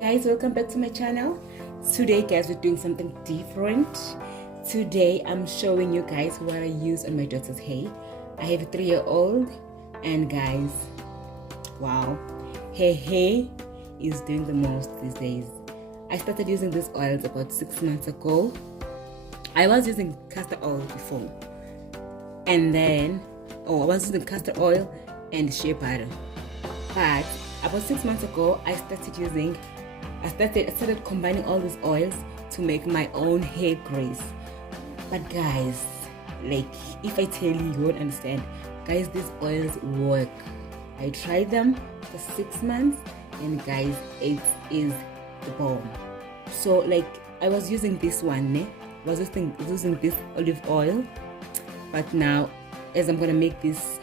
Guys, welcome back to my channel. Today guys, we're doing something different. Today I'm showing you guys what I use on my daughter's hair. I have a 3-year-old, and guys, wow, her hair is doing the most these days. I started using these oils about 6 months ago. I was using castor oil before, and then I was using castor oil and shea butter, but about 6 months ago I started combining all these oils to make my own hair grease. But guys, like, if I tell you, you won't understand. Guys, these oils work. I tried them for 6 months, and guys, it is the bomb. So like, I was using this one, I was using this olive oil, but now as I'm gonna make this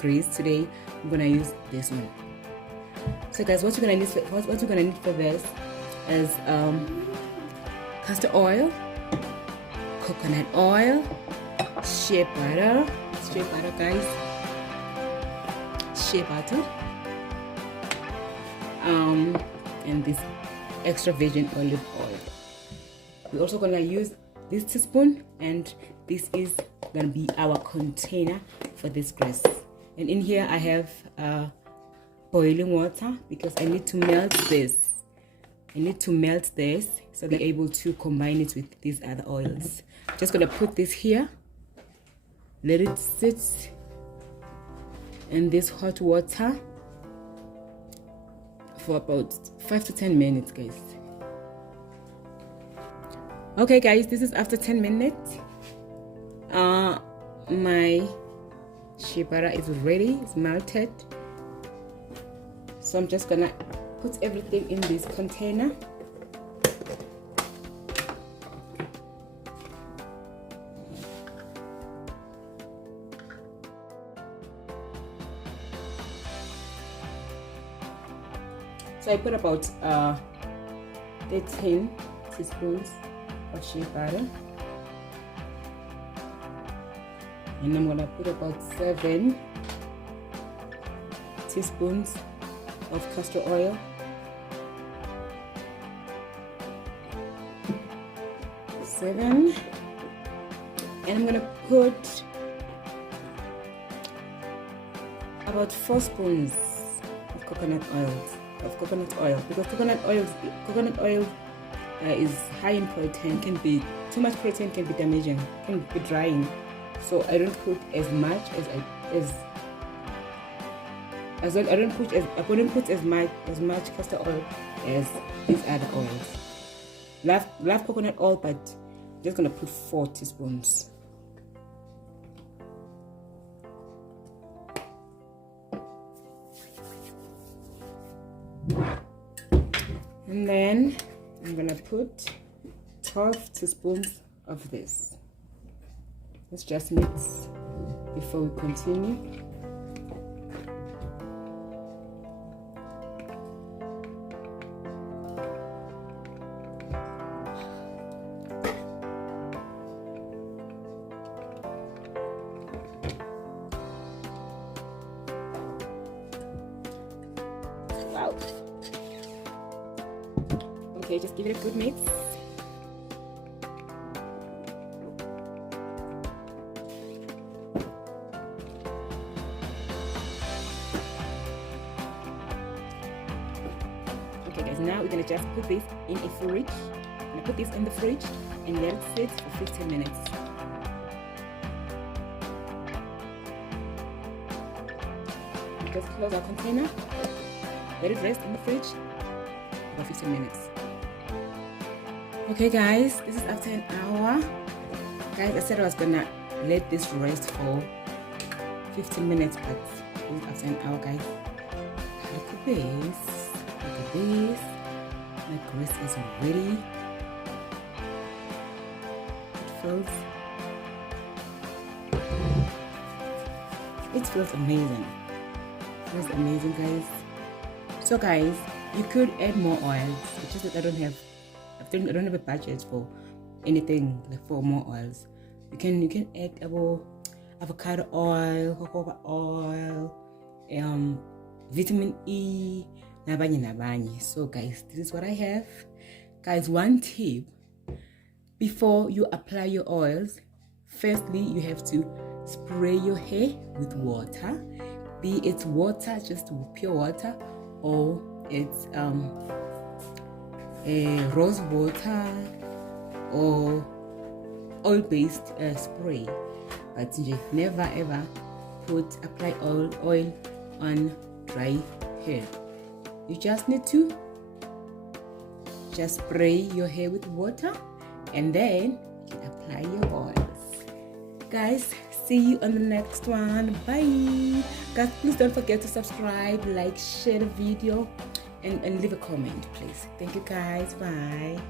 grease today, I'm gonna use this one. So guys, what you're gonna need for this is castor oil, coconut oil, shea butter guys, shea butter, and this extra virgin olive oil. We're also gonna use this teaspoon, and this is gonna be our container for this grease. And in here I have boiling water, because I need to melt this. So they're able to combine it with these other oils. Just gonna put this here, let it sit in this hot water for about 5 to 10 minutes, guys. Okay guys, this is after 10 minutes. My shea butter is ready, it's melted. So I'm just gonna put everything in this container. So I put about 13 teaspoons of shea butter, and I'm gonna put about 7 teaspoons of castor oil, and I'm gonna put about 4 spoons of coconut oil, because coconut oil is high in protein. Too much protein can be damaging, can be drying. So I don't put as much I wouldn't put as much castor oil as these other oils. Love coconut oil, but I'm just gonna put 4 teaspoons. And then I'm gonna put 12 teaspoons of this. Let's just mix before we continue. Wow. Okay, just give it a good mix. Okay guys, now we're gonna just put this in a fridge. I'm gonna put this in the fridge and let it sit for 15 minutes. Just close our container, let it rest in the fridge for 15 minutes. Okay guys, this is after an hour. Guys, I said I was gonna let this rest for 15 minutes, but this is after an hour, guys. Look at this. Look at this. My grease is ready. It feels amazing. It feels amazing, guys. So guys, you could add more oils. It's just that I don't have a budget for anything like for more oils. You can add avocado oil, jojoba oil, vitamin E, So guys, this is what I have. Guys, one tip: before you apply your oils, firstly you have to spray your hair with water, be it water, just pure water, or it's a rose water or oil-based spray. But never ever apply oil on dry hair. You just need to just spray your hair with water and then you can apply your oils. Guys, see you on the next one. Bye. Guys, please don't forget to subscribe, like, share the video, and leave a comment, please. Thank you guys. Bye.